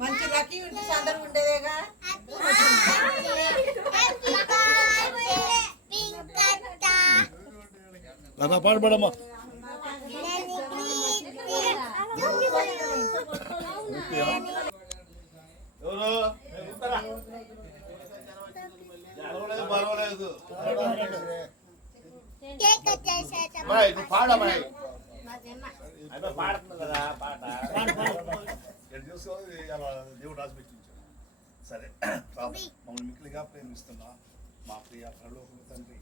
మంచి లక్కీ ఉంటే సందర్భం ఉండేదేగా. పాడుపడమ్మా. పర్వాలేదు పాడమ్మా. పాడుతుంది కదా పాట. దేవుడు రాసి పెట్టించాడు. సరే మమ్మల్ని మిక్కిలిగా ప్రేమిస్తున్నా మా ప్రియ పరలోకపు తండ్రి,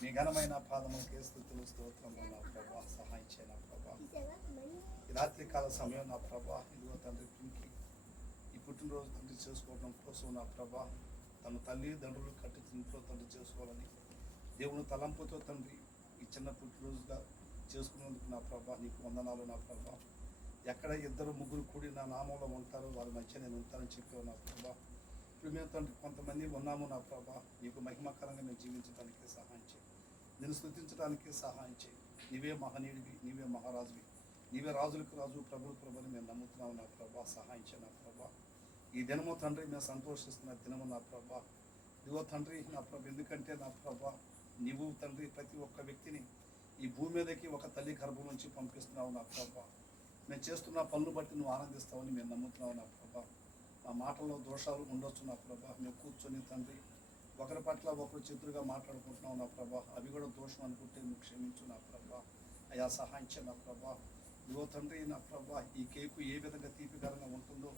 మీ ఘనమైన పాదములకే స్తుతులు స్తోత్రం నా ప్రభా. సహాయం చేయనా ప్రభా. ఈ రాత్రికాల సమయం నా ప్రభా, ఇదిగో తండ్రి పింకి ఈ పుట్టినరోజు తండ్రి చేసుకోవడం కోసం నా ప్రభా తన తల్లిదండ్రులు కట్టించిన ఇంట్లో తండ్రి చేసుకోవాలని దేవుని తలంపుతో తండ్రి ఈ చిన్న పుట్టినరోజుగా చేసుకున్నందుకు నా ప్రభా నీకు వందనాలు నా ప్రభా. ఎక్కడ ఇద్దరు ముగ్గురు కూడి నా నామంలో ఉంటారో వారి మధ్య నేను ఉంటానని చెప్పావు నా ప్రభా. ఇప్పుడు మేము తండ్రి కొంతమంది ఉన్నాము నా ప్రభా, నీకు మహిమకరంగా మేము జీవించడానికి సహాయం చేయి, నేను స్తుతించడానికి సహాయం చేయి. నీవే మహనీయుడివి, నీవే మహారాజువి, నీవే రాజులకు రాజు ప్రభులు ప్రభుని మేము నమ్ముతున్నాము నా ప్రభా. సహాయం చేయ నా ప్రభా. ఈ దినము తండ్రి మేము సంతోషిస్తున్న దినము నా ప్రభా. ఇదిగో తండ్రి నా ప్రభా, ఎందుకంటే నా ప్రభా నీవు తండ్రి ప్రతి ఒక్క వ్యక్తిని ఈ భూమి మీదకి ఒక తల్లి గర్భం నుంచి పంపిస్తున్నావు నా ప్రభా. మేము చేస్తున్న పనులు బట్టి నువ్వు ఆనందిస్తావని మేము నమ్ముతున్నావు నా ప్రభా. మా మాటల్లో దోషాలు ఉండొచ్చు నా ప్రభా. మేము కూర్చొని తండ్రి ఒకరి పట్ల ఒకరు చెతురుగా మాట్లాడుకుంటున్నావు నా ప్రభా. అవి కూడా దోషం అనుకుంటే నువ్వు క్షమించు నా ప్రభా. అయా సహాయం చేయ నా ప్రభా. ఇదిగో తండ్రి నా ప్రభా, ఈ కేకు ఏ విధంగా తీపికరంగా ఉంటుందో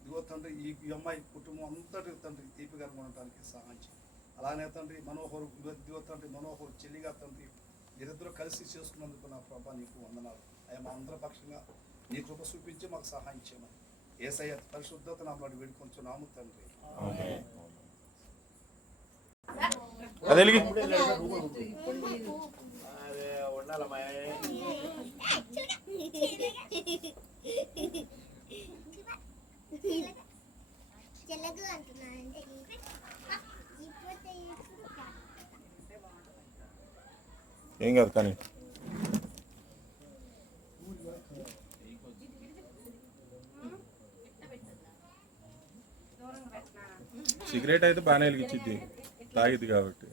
ఇదిగో తండ్రి ఈ అమ్మాయి కుటుంబం అంతటి తండ్రి తీపికరంగా ఉండటానికి సహాయం చేయి. అలానే తండ్రి మనోహరు ఇదిగో తండ్రి మనోహరు చెల్లిగా తండ్రి మీరిద్దరూ కలిసి చేసుకున్నందుకు నా ప్రభా నీకు వందనాలు. అయ్యా మా అందరి పక్షంగా నీ కృప చూపించి మాకు సహాయం చేయమని యేసయ్య పరిశుద్ధత నామములో వేడుకొంచున్నాము తండ్రి. ఏం కాదు కానీ సిగరెట్ అయితే బాగానే వెలిగించింది తాగిద్ది కాబట్టి.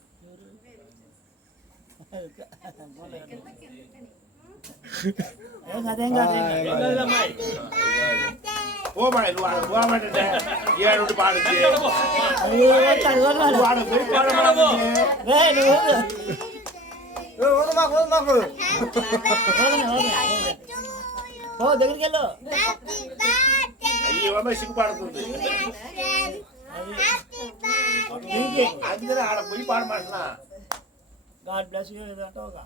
దగ్గరికి వెళ్ళు. సిగ్గుపడుతుంది అందుకనే ఆడ పోయి పాడమంటున్నా. గాడ్ బ్లెస్ యూ అంటావుగా.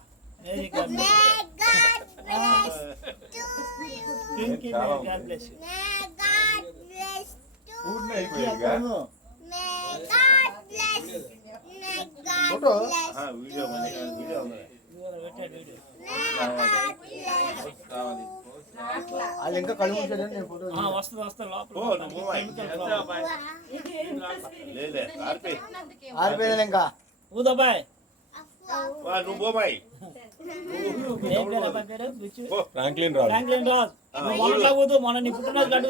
వాళ్ళు ఇంకా కళ్ళు వస్తుంది వస్తా లోపల ఆరిపోయింది ఇంకా ఊదబాయ్ నువ్వు పోబాయ్. ఫ్రాంక్లిన్ రాజ్ మొన్న నీ పుట్టినరోజు కట్టు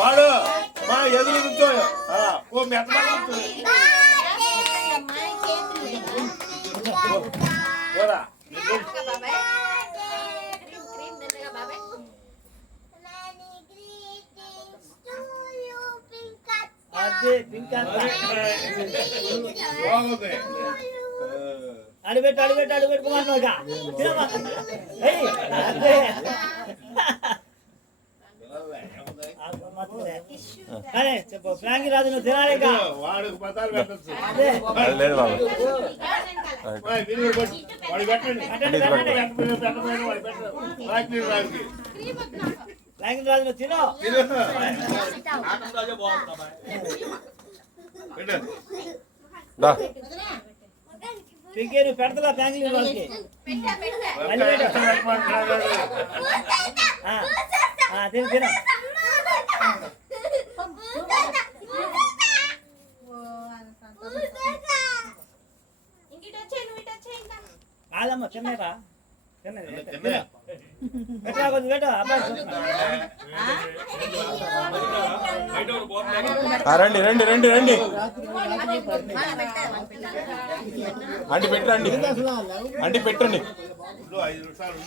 వాడు మా ఎదురు నుంచో ఓ మెట్ట అడిపెట్టు అడిపెట్టుకోమన్నా చెప్పు ఫ్రాంకి రాజు నువ్వు తినాలి. వాడికి పతాలు పెట్టచ్చు. ప్లాంకింగ్ రాజు నువ్వు తిను. దా పింకీ నువ్వు పెడతలా ప్లాంకింగ్ రాజుకి మళ్ళీ పెట్టు. తిను తిను. కాదమ్మా తిన్నరా తిన్నది పెట్టా కొంచెం పెట్టు అబ్బాయి రండి రండి రండి రండి అంటి పెట్టండి అంటి పెట్టండి 5 నిమిషాలు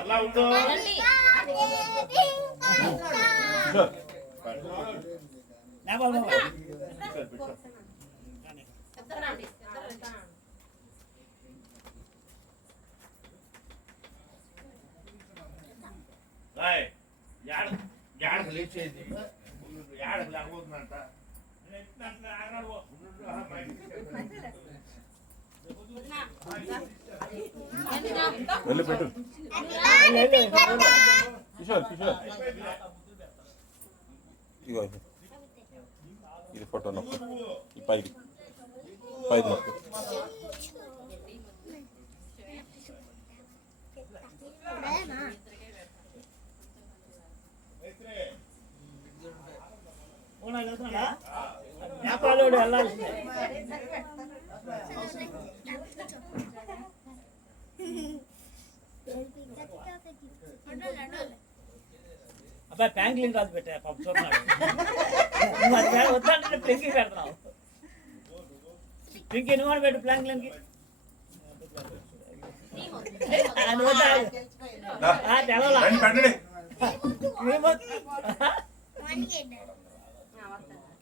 అలా ఉండు ఏడకు లేచేది ఏడకు లేకపోతుందంట వెళ్ళి పెట్టు కిషోర్ కిషోర్ ఇగో ఇది ఫోటో నొక్కు ఈ పైది పైది నొక్కు నేపాలోడు వెళ్ళాల్సిందే అబ్బాయి ప్యాంక్లింగ్ కాదు పెట్టా పాప చూస్తున్నాడు వద్దంటే ప్లింకి పెడతావు ప్లింకి నువ్వు పెట్టు ప్లాంక్లింగ్కి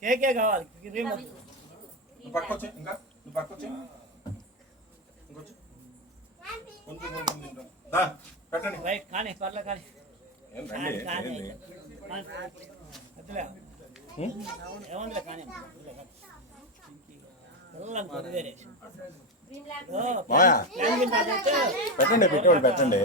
కేకే కావాలి పక్కొచ్చి ఇంకా నువ్వు పక్కొచ్చి పెట్టండి రైట్ కానీ పర్లే కానీ ఏముందిలే కానీ పెట్టండి పెట్టేవాళ్ళు పెట్టండి